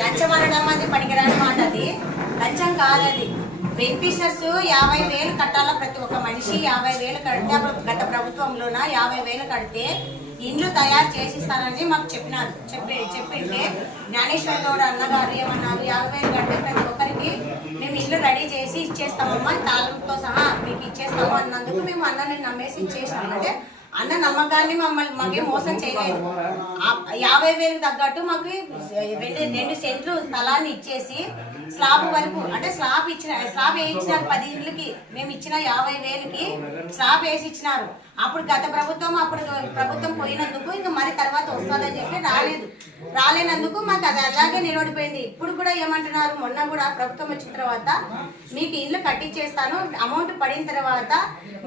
లంచం అనడం అది పనికిరాని మాట. అది లంచం కాదది. బెనిఫిషర్స్ 50,000 కట్టాలా ప్రతి ఒక్క మనిషి. 50,000 కడితే అప్పుడు గత ప్రభుత్వంలోన 50,000 కడితే ఇండ్లు తయారు చేసిస్తానని మాకు చెప్పినారు. చెప్పింటే జ్ఞానేశ్వర్ గౌడ్ అన్నగారు ఏమన్నారు, 50,000 కడితే ప్రతి ఒక్కరికి మేము ఇల్లు రెడీ చేసి ఇచ్చేస్తామమ్మా, తాళంతో సహా మీకు ఇచ్చేస్తాము అన్నందుకు మేము అన్నని నమ్మేసి ఇచ్చేసాం. అంటే అన్న నమ్మకాన్ని మాకే మోసం చేయలేదు. 50,000 తగ్గట్టు మాకు 2 సెంట్లు స్థలాన్ని ఇచ్చేసి స్లాబ్ వరకు, అంటే స్లాబ్ వేయించినారు 10 ఇండ్లకి. మేము ఇచ్చిన 50,000కి స్లాబ్ వేసి ఇచ్చినారు. అప్పుడు గత ప్రభుత్వం పోయినందుకు ఇంకా మరి తర్వాత వస్తుందని చెప్పి రాలేనందుకు మాకు అది అలాగే నిలబడిపోయింది. ఇప్పుడు కూడా ఏమంటున్నారు, మొన్న కూడా ప్రభుత్వం వచ్చిన తర్వాత మీకు ఇల్లు కట్టించేస్తాను, అమౌంట్ పడిన తర్వాత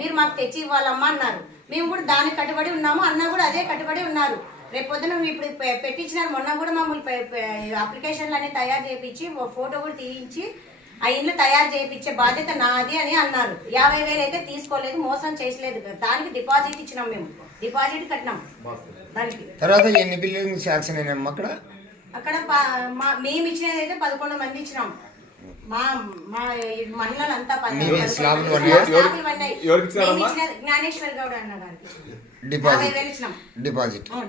మీరు మాకు తెచ్చి ఇవ్వాలమ్మా అన్నారు. మేము కూడా దానికి కట్టుబడి ఉన్నాము, అన్న కూడా అదే కట్టుబడి ఉన్నారు. రేపొద్దున ఇప్పుడు పెట్టించినారు. మొన్న కూడా మమ్మల్ని అప్లికేషన్లు అన్ని తయారు చేయించి ఫోటో కూడా తీయించి ఆ ఇండ్లు తయారు చేయించే బాధ్యత నాది అని అన్నారు. 50,000 అయితే తీసుకోలేదు, మోసం చేసలేదు. దానికి డిపాజిట్ ఇచ్చినాం, మేము డిపాజిట్ కట్టినాం. దానికి తర్వాత ఎన్ని బిల్డింగ్ శాంక్షన్ అయినాం అక్కడ మేము ఇచ్చినది అయితే 11 మంది ఇచ్చినాం. మా మహిళలంతా జ్ఞానేశ్వర్ గౌడ్ అన్న గారికి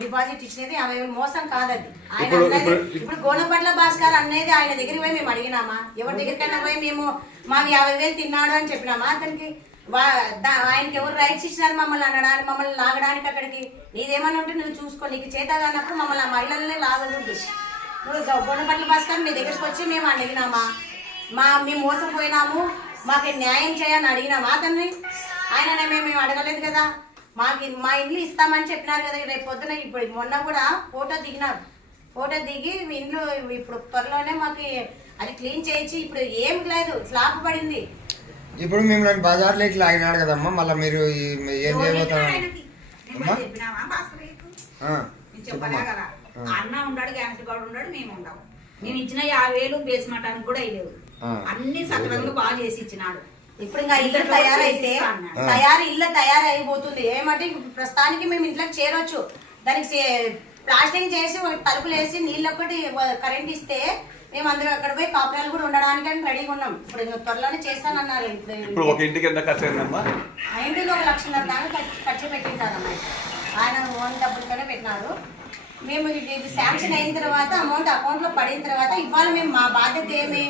డిపాజిట్ ఇచ్చినది 50,000 మోసం కాదది. ఆయన ఇప్పుడు గోనపట్ల భాస్కర్ అనేది ఆయన దగ్గరికి పోయి మేము అడిగినామా? ఎవరి దగ్గరికైనా పోయి మేము మాకు 50,000 తిన్నాడు అని చెప్పినామా? అతనికి ఆయనకి ఎవరు రైట్స్ ఇచ్చినారు మమ్మల్ని అనడానికి, మమ్మల్ని లాగడానికి? అక్కడికి నీదేమన్నా ఉంటే నువ్వు చూసుకో, నీకు చేత కానప్పుడు మమ్మల్ని ఆ మహిళలనే లాగదు. నువ్వు గోనపట్ల భాస్కర్ మీ దగ్గరికి వచ్చి మేము అడిగినామా? మేము మోసపోయినాము, మాకు న్యాయం చేయాలని అడిగినామా అతన్ని? ఆయన మేము అడగలేదు కదా. మా ఇండ్లు ఇస్తామని చెప్పినారు కదా. రేపు పొద్దున ఇప్పుడు మొన్న కూడా ఫోటో దిగినారు. ఫోటో దిగి ఇండ్లు ఇప్పుడు త్వరలోనే మాకు అది క్లీన్ చేయించి ఇప్పుడు ఏం లేదు, స్లాబ్ పడింది. ఇప్పుడు మిమ్మల్ని బజార్లో ఇట్లా ఆగినాడు కదమ్మా, మళ్ళీ మీరు ఏం చేయబోతారు? అన్న ఉన్నాడు, గ్యాన్స్ గౌడ్ ఉన్నాడు, మేము ఉంటాము. మేము ఇచ్చిన 50,000 బేస్మటానికి కూడా అయ్యేవు. అన్ని సకలంగా బాగా చేసి ఇచ్చినాడు. ఇప్పుడు ఇంకా ఇల్లు తయారైపోతుంది. ఏమంటే ప్రస్తుతానికి మేము ఇంట్లోకి చేరొచ్చు. దానికి ప్లాస్టింగ్ చేసి తలుపులు వేసి నీళ్ళు ఒకటి కరెంట్ ఇస్తే మేము అందరూ అక్కడ పోయి కాపురాలు కూడా ఉండడానికి రెడీగా ఉన్నాం. ఇప్పుడు త్వరలోనే చేస్తానన్నారు. ఇప్పుడు ఒక ఇంటికి ఎంత ఖర్చు అయిందమ్మా? ఆ ఇంటికి 1,00,000 దాకా ఖర్చు పెట్టింటారమ్మా. ఆయన ఓన్ డబ్బులతోనే పెట్టినారు. మేము ఇది శాంక్షన్ అయిన తర్వాత అమౌంట్ అకౌంట్ లో పడిన తర్వాత ఇవ్వాలి. మేము మా బాధ్యత ఏమి?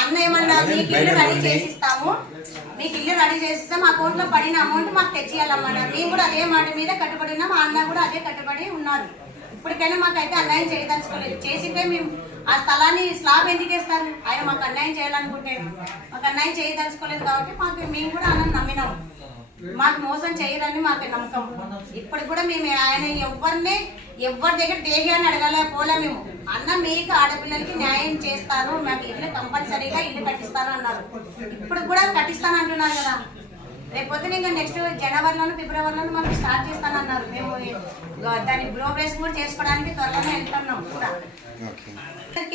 అన్న ఏమన్నా మీకు ఇల్లు రెడీ చేసిస్తాము, అకౌంట్ లో పడిన అమౌంట్ మాకు తెచ్చియాలమ్మా. మేము కూడా అదే మాట మీద కట్టుబడి ఉన్నాం. మా అన్న కూడా అదే కట్టుబడి ఉన్నారు. ఇప్పటికైనా మాకైతే అన్యాయం చేయదలుచుకోలేదు. చేసితే మేము ఆ స్థలాన్ని స్లాబ్ ఎందుకు వేస్తారు? ఆయన మాకు అన్యాయం చేయాలనుకుంటే మాకు అన్యాయం చేయదలుచుకోలేదు కాబట్టి మేము కూడా అన్న నమ్మినాము. మాకు మోసం చేయరని మాకు నమ్మకం. ఇప్పుడు కూడా మేము ఆయన ఎవరి దగ్గర దేహాన్ని అడగలే పోలే. మేము అన్న మీకు ఆడపిల్లలకి న్యాయం చేస్తాను, మాకు ఇల్లు కంపల్సరీగా ఇల్లు కట్టిస్తాను అన్నారు. ఇప్పుడు కూడా కట్టిస్తాను అంటున్నారు కదా. రేపొద్దున ఇంకా నెక్స్ట్ జనవరిలోను ఫిబ్రవరిలోను మనం స్టార్ట్ చేస్తానన్నారు. మేము దాని గ్లోబరేషన్ కూడా చేసుకోవడానికి త్వరలోనే వెళ్తున్నాం కూడా.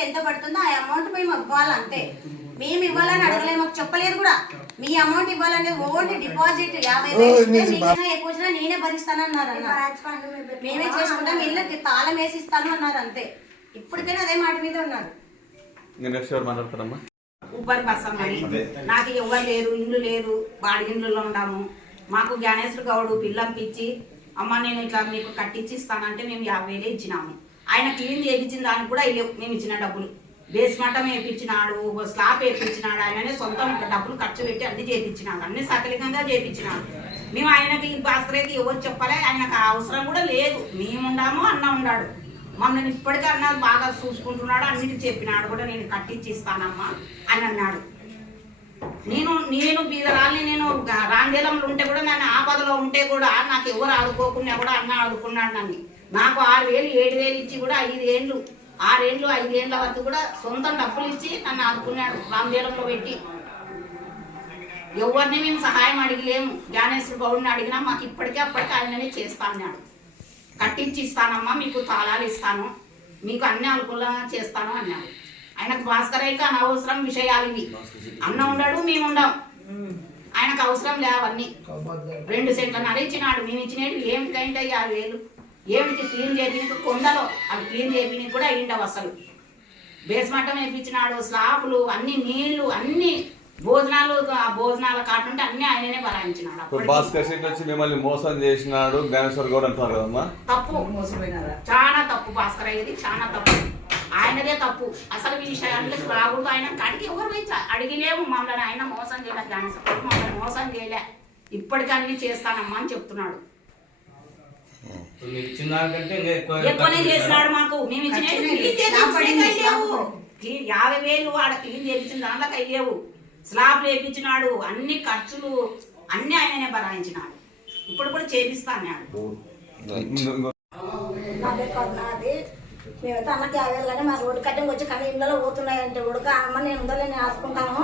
ఎంత పడుతుందో ఆ అమౌంట్ మేము ఇవ్వాలి అంతే. మేము ఇవ్వాలని అడగలేదు, మాకు చెప్పలేదు కూడా. మీ అమౌంట్ ఇవ్వాలనేది ఓన్లీ డిపాజిట్ 50,000 ఎక్కువ వచ్చినా నేనే భరిస్తానన్నారు అన్న. మేమే చేసుకుంటాం, ఇళ్ళకి తాళం వేసి ఇస్తాను అన్నారు అంతే. ఇప్పటికైనా అదే మాట మీద ఉన్నారు. ఉబ్బరి బస్సమ్మని నాకు ఎవరు లేరు, ఇల్లు లేదు, బాడిగిళ్ళలో ఉన్నాము. మాకు జ్ఞానేశ్వర గౌడు పిల్లంపిచ్చి అమ్మ నేను ఇట్లా మీకు కట్టించి ఇస్తానంటే మేము 50,000 ఇచ్చినాము. ఆయన క్లీన్ చేయించిన దానికి కూడా మేము ఇచ్చిన డబ్బులు. బేస్మటం వేయించినాడు, స్లాబ్ వేయించినాడు. ఆయననే సొంతం డబ్బులు ఖర్చు పెట్టి అన్ని చేయించినాడు, అన్ని సకలికంగా చేయించినాడు. మేము ఆయనకి భాస్కర్కి ఎవరు చెప్పలే, ఆయనకు అవసరం కూడా లేదు. మేము ఉండాము, అన్న ఉన్నాడు. మమ్మల్ని ఇప్పటికీ అన్న బాగా చూసుకుంటున్నాడు, అన్నిటికీ చెప్పినాడు కూడా నేను కట్టించి ఇస్తానమ్మా అని అన్నాడు. నేను బీదరాల్ని, నేను రాందేలంలో ఉంటే కూడా నన్ను ఆపదలో ఉంటే కూడా నాకు ఎవరు ఆడుకోకుండా కూడా అన్న ఆడుకున్నాడు నన్ను. నాకు 6,000 7,000 ఇచ్చి కూడా 5 ఏళ్ళు 6 ఏళ్ళు 5 ఏళ్ళ వరకు కూడా సొంతం డబ్బులు ఇచ్చి నన్ను ఆదుకున్నాడు. రామదేలంలో పెట్టి ఎవరిని మేము సహాయం అడిగలేము. జ్ఞానేశ్వర గౌడ్ని అడిగినా మాకు ఇప్పటికే అప్పటికి ఆయననే చేస్తా అన్నాడు. కట్టించి ఇస్తానమ్మా, మీకు తాళాలు ఇస్తాను, మీకు అన్ని అనుకూలంగా చేస్తాను అన్నాడు. ఆయనకు భాస్కర్ అయితే అనవసరం విషయాలు ఇవి. అన్న ఉన్నాడు, మేము ఉండాం. ఆయనకు అవసరం లేవన్నీ. 2 సెంట్ల ఇచ్చినాడు. మేము ఇచ్చినవి ఏమిటంటే 50,000 ఏమిటి క్లీన్ చేపి కొండలో అవి క్లీన్ చేపి కూడా అయ్యిండవు. అసలు బేస్మట్టం వేయించినాడు, స్లాపులు, అన్ని నీళ్లు, అన్ని భోజనాలు, ఆ భోజనాల కాటుంటే అన్ని ఆయననే భరాయించినాడు. ఇప్పుడు భాస్కర్ శెట్టి వచ్చి మిమ్మల్ని మోసం చేసినాడు జ్ఞానేశ్వర్ గౌడ్ అంటున్నారు కదమ్మా. తప్పు, చాలా తప్పు భాస్కర్ అయ్యేది, చాలా తప్పు, ఆయనదే తప్పు. అసలు ఈ విషయాలకు రాకూడదు. ఆయన కడిగి ఎవరు పోయి అడిగిలేము మమ్మల్ని. ఆయన మోసం చేయలే, జ్ఞానేశ్వర్ గౌడ్ మమ్మల్ని మోసం చేయలే. ఇప్పటికీ అన్ని చేస్తానమ్మా అని చెప్తున్నాడు. ఎక్కువనే చేసినాడు మాకు. మేము ఇచ్చిన 50,000 ఆడ క్లీన్ చేయించిన దాంట్లోకి అయ్యేవు. స్లాబ్ వేయించినాడు, అన్ని ఖర్చులు అన్ని ఆయననే భరాయించినాడు. ఇప్పుడు కూడా చేపిస్తాను. నాది మేమైతే అమ్మకి 50,000 కానీ మా రోడ్డు కట్టింగ్ వచ్చి కానీ ఇళ్ళలో పోతున్నాయంటే ఉడక అమ్మ నేను ఉండలే, నేను ఆడుకుంటాను,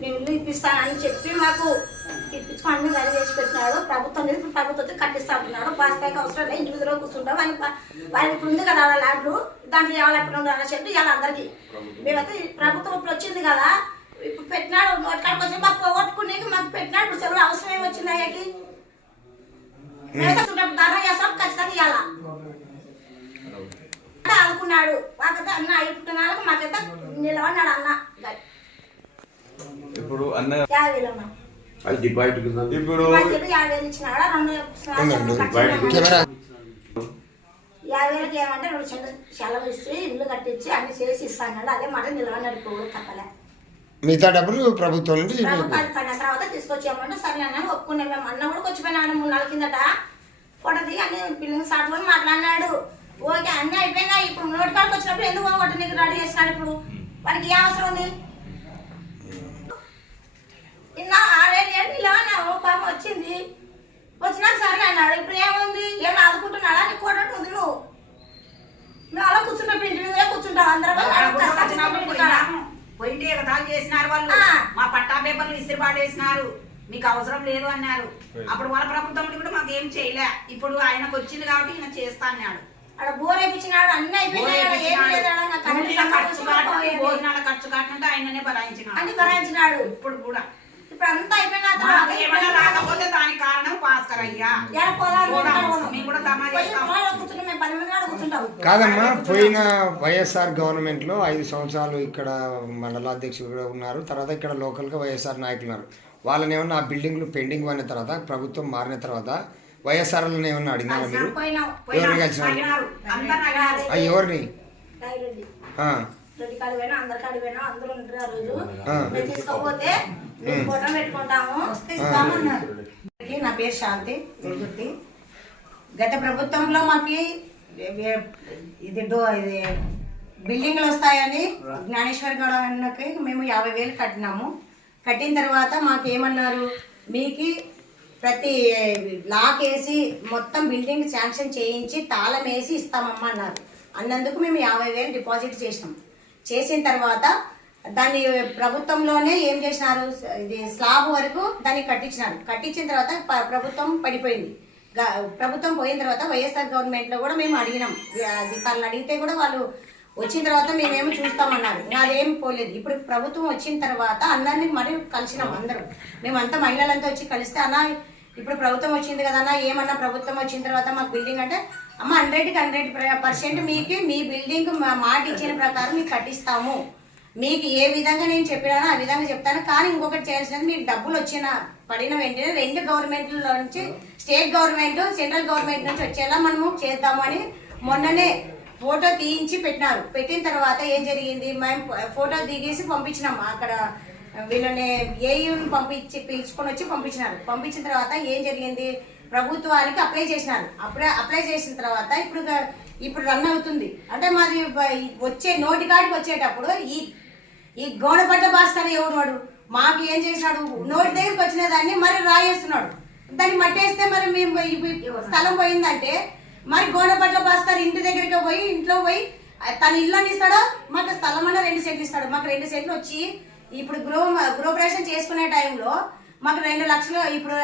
నేను ఇల్లు ఇప్పిస్తానని చెప్పి మాకు ఇప్పించుకొని అన్ని రెడీ చేసి పెట్టినాడు. ప్రభుత్వం చేసి ప్రభుత్వం వచ్చి కట్టిస్తా ఉంటున్నాడు. పాస్పైకి అవసరం లేదు, ఇంటి దగ్గర కూర్చుంటాం. వాళ్ళకి ఇప్పుడు ఉంది కదా ల్యాండ్లు, దాంట్లో ఎవరు ఎప్పుడు ఉండాలని చెప్పి ఇవాళ అందరికీ మేమైతే ప్రభుత్వం ఇప్పుడు వచ్చింది కదా, ఇప్పుడు పెట్టినాడు. నోటికాడికి వచ్చి మాకు పోగొట్టుకునే మాకు పెట్టినాడు. ఇప్పుడు సెలవులు అవసరం ఏమి వచ్చింది అయ్యాకి? మేమైతే ధర చేస్తాం ఖచ్చితంగా ఇవ్వాలా అనుకున్నాడు. మాకైతే అన్న అయిపోతున్నాడు, మాకైతే నిలబడినాడు అన్న. ఇప్పుడు అన్న 50,000 ఉన్నాం. ఇప్పుడు 50,000 ఇచ్చినాడా? 50,000 ఏమంటే 2 సెంటర్ సెలవు ఇచ్చి ఇల్లు కట్టించి అన్ని చేసి ఇస్తాడు. అదే మాట నిలబడినాడు. ఇప్పుడు కట్టలే. మిగతా డబ్బులు ప్రభుత్వం నుండి ప్రభుత్వాలు పడిన తర్వాత తీసుకొచ్చామంటే సరే అన్న ఒప్పుకునే. మేము అన్న కూడా వచ్చిపోయినాడు 3 నెలల కిందట. ఫోటో దిగి అన్ని పిల్లలు సార్లు మాట్లాడినాడు. ఓకే అన్నీ అయిపోయినా. ఇప్పుడు నోటి కాడికి వచ్చినప్పుడు ఎందుకు పోగొట్టు నీకు రెడీ చేసినాడు. ఇప్పుడు వాడికి ఏ అవసరం ఉంది? నిన్న 6-7 ఏళ్ళు నిలవన్నాము. పాప వచ్చింది, వచ్చినాక సరే అన్నాడు. ఇప్పుడు ఏముంది? ఏం ఆదుకుంటున్నాడా? నీకు కోటట్టు ఉంది. నువ్వు అలా కూర్చున్నప్పుడు ఇంటి మీద కూర్చుంటావు. అందరూ పోయింటి ఎగతాలు చేసినారు వాళ్ళు. మా పట్టా పేపర్లు ఇస్త్రీ పాడేసినారు, మీకు అవసరం లేదు అన్నారు. అప్పుడు వాళ్ళ ప్రభుత్వం కూడా మాకు ఏం చేయలే. ఇప్పుడు ఆయనకు వచ్చింది కాబట్టి ఈయన చేస్తా అన్నాడు. అక్కడ బోర్ వేయించినాడు, అన్ని భోజనాల ఖర్చు కాకుండా ఆయననే భరాయించినాడు. అన్ని భరాయించినాడు. ఇప్పుడు కూడా ఇప్పుడు అంతా అయిపోయిన ఏమైనా రాకపోతే దానికి కారణం భాస్కర్ అయ్యా. మేము కూడా కూర్చుంటాం. మేము 10 మంది కూర్చుంటాం. కాదమ్మా, పోయిన వైఎస్ఆర్ గవర్నమెంట్లో 5 సంవత్సరాలు ఇక్కడ మండలాధ్యక్షులు కూడా ఉన్నారు. తర్వాత ఇక్కడ లోకల్గా వైఎస్ఆర్ నాయకులు ఉన్నారు. వాళ్ళని ఏమన్నా ఆ బిల్డింగ్లు పెండింగ్ అయిన తర్వాత ప్రభుత్వం మారిన తర్వాత వైఎస్ఆర్లను ఏమన్నా అడిగినారా మీరు? ఎవరిని కలిసినారు? ఎవరిని? నా పేరు శాంతి వెలుగుర్తి. గత ప్రభుత్వంలో మాకి ఇది బిల్డింగ్లు వస్తాయని జ్ఞానేశ్వర్ గౌడ అన్నకి మేము 50,000 కట్టినాము. కట్టిన తర్వాత మాకేమన్నారు, మీకు ప్రతి లాక్ వేసి మొత్తం బిల్డింగ్ శాంక్షన్ చేయించి తాళం వేసి ఇస్తామమ్మా అన్నారు. అన్నందుకు మేము 50,000 డిపాజిట్ చేసినాం. చేసిన తర్వాత దాన్ని ప్రభుత్వంలోనే ఏం చేసినారు, ఇది స్లాబ్ వరకు దాన్ని కట్టించినారు. కట్టించిన తర్వాత ప్రభుత్వం పడిపోయింది. ప్రభుత్వం పోయిన తర్వాత వైఎస్ఆర్ గవర్నమెంట్లో కూడా మేము అడిగినాం. అధికారులు అడిగితే కూడా వాళ్ళు వచ్చిన తర్వాత మేమేమో చూస్తామన్నారు. అదేం పోలేదు. ఇప్పుడు ప్రభుత్వం వచ్చిన తర్వాత అందరినీ మరి కలిసినాం. అందరం మేమంతా మహిళలంతా వచ్చి కలిస్తే, అన్న ఇప్పుడు ప్రభుత్వం వచ్చింది కదా అన్న, ఏమన్నా ప్రభుత్వం వచ్చిన తర్వాత మాకు బిల్డింగ్ అంటే, అమ్మ 100కి 100% మీకు మీ బిల్డింగ్ మాట ఇచ్చిన ప్రకారం మీకు కట్టిస్తాము. మీకు ఏ విధంగా నేను చెప్పినానో ఆ విధంగా చెప్తాను. కానీ ఇంకొకటి చేయాల్సినది, మీకు డబ్బులు పడిన వెంటనే 2 గవర్నమెంట్ల నుంచి, స్టేట్ గవర్నమెంట్, సెంట్రల్ గవర్నమెంట్ నుంచి వచ్చేలా మనము చేద్దాము అని మొన్ననే ఫోటో తీయించి పెట్టినారు. పెట్టిన తర్వాత ఏం జరిగింది, మేము ఫోటో దిగేసి పంపించినాం. అక్కడ వీళ్ళని ఏయూని పిలుచుకొని వచ్చి పంపించినారు. పంపించిన తర్వాత ఏం జరిగింది, ప్రభుత్వానికి అప్లై చేసినారు. అప్లై చేసిన తర్వాత ఇప్పుడు రన్ అవుతుంది. అంటే మాది వచ్చే నోటికాడికి వచ్చేటప్పుడు ఈ గోడపట్ల భాస్కర్ ఎవరు వాడు మాకు ఏం చేసినాడు, నోటి దగ్గరికి వచ్చిన దాన్ని మరి రాయేస్తున్నాడు. దాన్ని మట్టేస్తే మరి మేము స్థలం పోయిందంటే మరి గోడపట్ల భాస్కర్ ఇంటి దగ్గరికి పోయి ఇంట్లో పోయి తన ఇల్లు అని ఇస్తాడో, మాకు స్థలం అన్న 2 సెంట్లు ఇస్తాడు. మాకు 2 సెంట్లు వచ్చి ఇప్పుడు గృహప్రవేశం చేసుకునే టైంలో మాకు 2 లక్షలు, ఇప్పుడు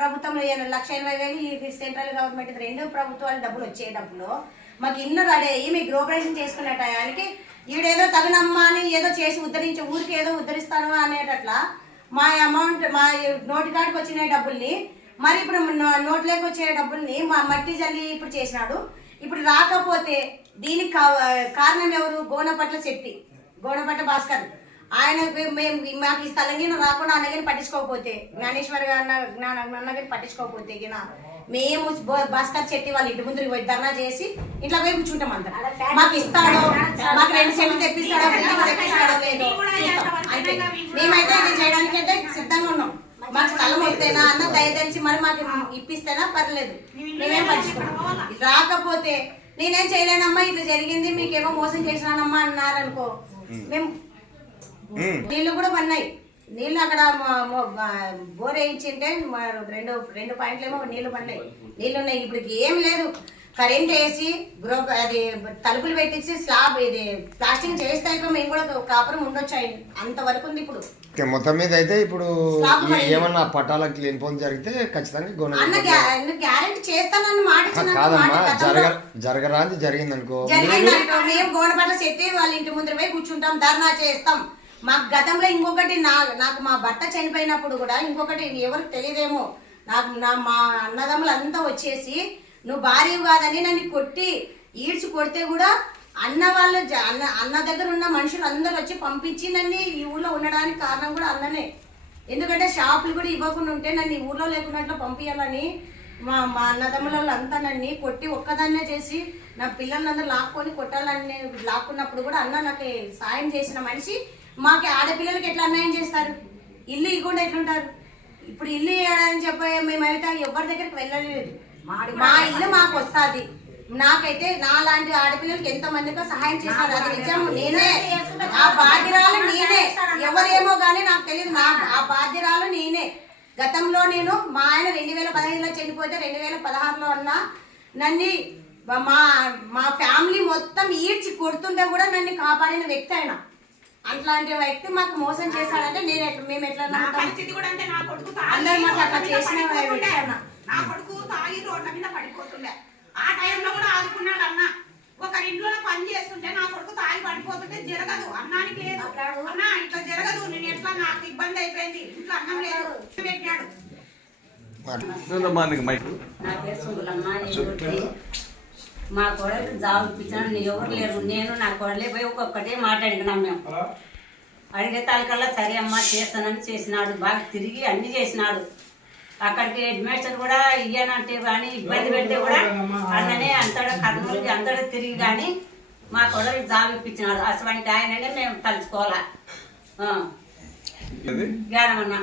ప్రభుత్వంలో 1,80,000 ఈ సెంట్రల్ గవర్నమెంట్ 2 ప్రభుత్వాలు డబ్బులు వచ్చేటప్పుడు మాకు ఇల్లు రెడీ అయ్యి మీకు గృహప్రవేశం చేసుకునే టయానికి ఈడేదో తగినమ్మా అని ఏదో చేసి ఉద్ధరించే ఊరికి ఏదో ఉద్ధరిస్తాను అనేటట్లా మా అమౌంట్, మా నోటికాడికి వచ్చిన డబ్బుల్ని మరి ఇప్పుడు నోట్లోకి వచ్చే డబ్బుల్ని మా మట్టి జల్లి ఇప్పుడు చేసినాడు. ఇప్పుడు రాకపోతే దీనికి కారణం ఎవరు, గోనపట్ల శెట్టి. గోడపట్ట భాస్కర్ ఆయన మేము మాకు ఈ స్థలం గిన రాకుండా అన్నగిని పట్టించుకోకపోతే జ్ఞానేశ్వర్ అన్నగిని పట్టించుకోకపోతే గిన మేము భాస్కర్ చెట్టి వాళ్ళ ఇంటి ముందుకు పోయి ధర్నా చేసి ఇట్లా పోయి కూర్చుంటాం అంత మాకు ఇస్తాడో మాకు 2 సెంట్లు తెప్పిస్తాడో తెప్పిస్తాడో లేదో అయితే మేమైతే ఇది చేయడానికి అయితే సిద్ధంగా ఉన్నాం. మాకు స్థలం వస్తేనా అన్న దయదలిచి మరి మాకు ఇప్పిస్తేనా పర్లేదు, మేమేం పట్టించుకోం. రాకపోతే నేనేం చేయలేనమ్మా ఇట్లా జరిగింది మీకేమో మోసం చేసినానమ్మా అన్నారనుకో, మేము నీళ్లు కూడా పన్నాయి. నీళ్ళు అక్కడ బోర్ వేయించింటే 2 పాయింట్లేమో నీళ్లు పన్నాయి, నీళ్ళు ఉన్నాయి. ఇప్పుడు ఏం లేదు, కరెంట్ వేసి అది తలుపులు పెట్టించి స్లాబ్ ఇది ప్లాస్టింగ్ చేస్తే అయిపోయి మేము కూడా కాపురం ఉండొచ్చు. అంతవరకు ఉంది ఇప్పుడు. మొత్తం మీద అయితే ఇప్పుడు ఏమన్నా పట్టాలకు లేనిపోని జరిగితే ఖచ్చితంగా అన్న గ్యారెంటీ చేస్తానన్న మాట కాదమ్మా, జరగరాంది జరిగింది అనుకో, జరిగిందంటో మేము గోడపట్ల చెట్టి వాళ్ళ ఇంటి ముందర పోయి కూర్చుంటాం, ధర్నా చేస్తాం. మాకు గతంలో ఇంకొకటి నాకు మా భర్త చనిపోయినప్పుడు కూడా ఇంకొకటి ఎవరికి తెలియదేమో, మా అన్నదమ్ములు అంతా వచ్చేసి నువ్వు భార్య కాదని నన్ను కొట్టి ఈడ్చి కొడితే కూడా అన్న వాళ్ళు అన్న దగ్గర ఉన్న మనుషులు అందరూ వచ్చి పంపించి నన్ను ఈ ఊళ్ళో ఉండడానికి కారణం కూడా అన్ననే. ఎందుకంటే షాపులు కూడా ఇవ్వకుండా ఉంటే నన్ను ఈ ఊళ్ళో లేకున్నట్లు పంపించాలని మా అన్నదమ్ములలో అంతా నన్ను కొట్టి ఒక్కదాన్నే చేసి నా పిల్లలందరూ లాక్కొని కొట్టాలని లాక్కున్నప్పుడు కూడా అన్న నాకు సాయం చేసిన మనిషి. మాకు ఆడపిల్లలకి ఎట్లా అన్యాయం చేస్తారు, ఇల్లు ఇవ్వకుండా ఎట్లుంటారు. ఇప్పుడు ఇల్లు ఇవ్వడానికి చెప్పే మేమైతే ఎవరి దగ్గరికి వెళ్ళలేదు, మా ఇల్లు మాకు వస్తుంది. నాకైతే నా లాంటి ఆడపిల్లలకి ఎంత మందిగా సహాయం చేశారు, అది నిజం. నేనే ఆ బాధ్యురాలు, నేనే. ఎవరేమో గానీ నాకు తెలియదు, ఆ బాధ్యురాలు నేనే. గతంలో నేను మా ఆయన 2015లో చనిపోతే 2016లో అన్నా నన్ను మా ఫ్యామిలీ మొత్తం ఈడ్చి కొడుతుంటే కూడా నన్ను కాపాడిన వ్యక్తి ఆయన. అట్లాంటి వ్యక్తి మాకు మోసం చేశాడంటే మేము ఎట్లా అందరూ మాకు అట్లా చేసిన వ్యక్తి అన్న. నా కొడుకు తాగి రోడ్ల మీద పడిపోతుండే, ఆ టైంలో కూడా ఆదుకున్నాడు అన్న. ఒకరింట్లో పని చేస్తుంటే నా కొడుకు తాగి పడిపోతుంటే జరగదు అన్నానికి లేదు, అన్న ఇట్లా జరగదు, నేను ఎట్లా నాకు ఇబ్బంది అయిపోయింది, ఇంట్లో అన్నం లేదు పెట్టాడు. నా పేరు సుగులమ్మ. మా కోడలికి జాబ్ ఇప్పించాను, ఎవరు లేరు, నేను నా కోడలే పోయి ఒక్కొక్కటే మాట్లాడినాం. మేము అడిగే తాలకల్లా సరే అమ్మ చేస్తానని చేసినాడు, బాగా తిరిగి అన్ని చేసినాడు. అక్కడికి హెడ్ మాస్టర్ కూడా ఇయ్యనంటే కానీ ఇబ్బంది పెడితే కూడా అన్ననే అంతటా కర్నూలు అంతటా తిరిగి కానీ మా కోడలికి జాబ్ ఇప్పించినాడు. అసలు ఆయననే మేము తలుచుకోవాలా జ్ఞానమన్నా.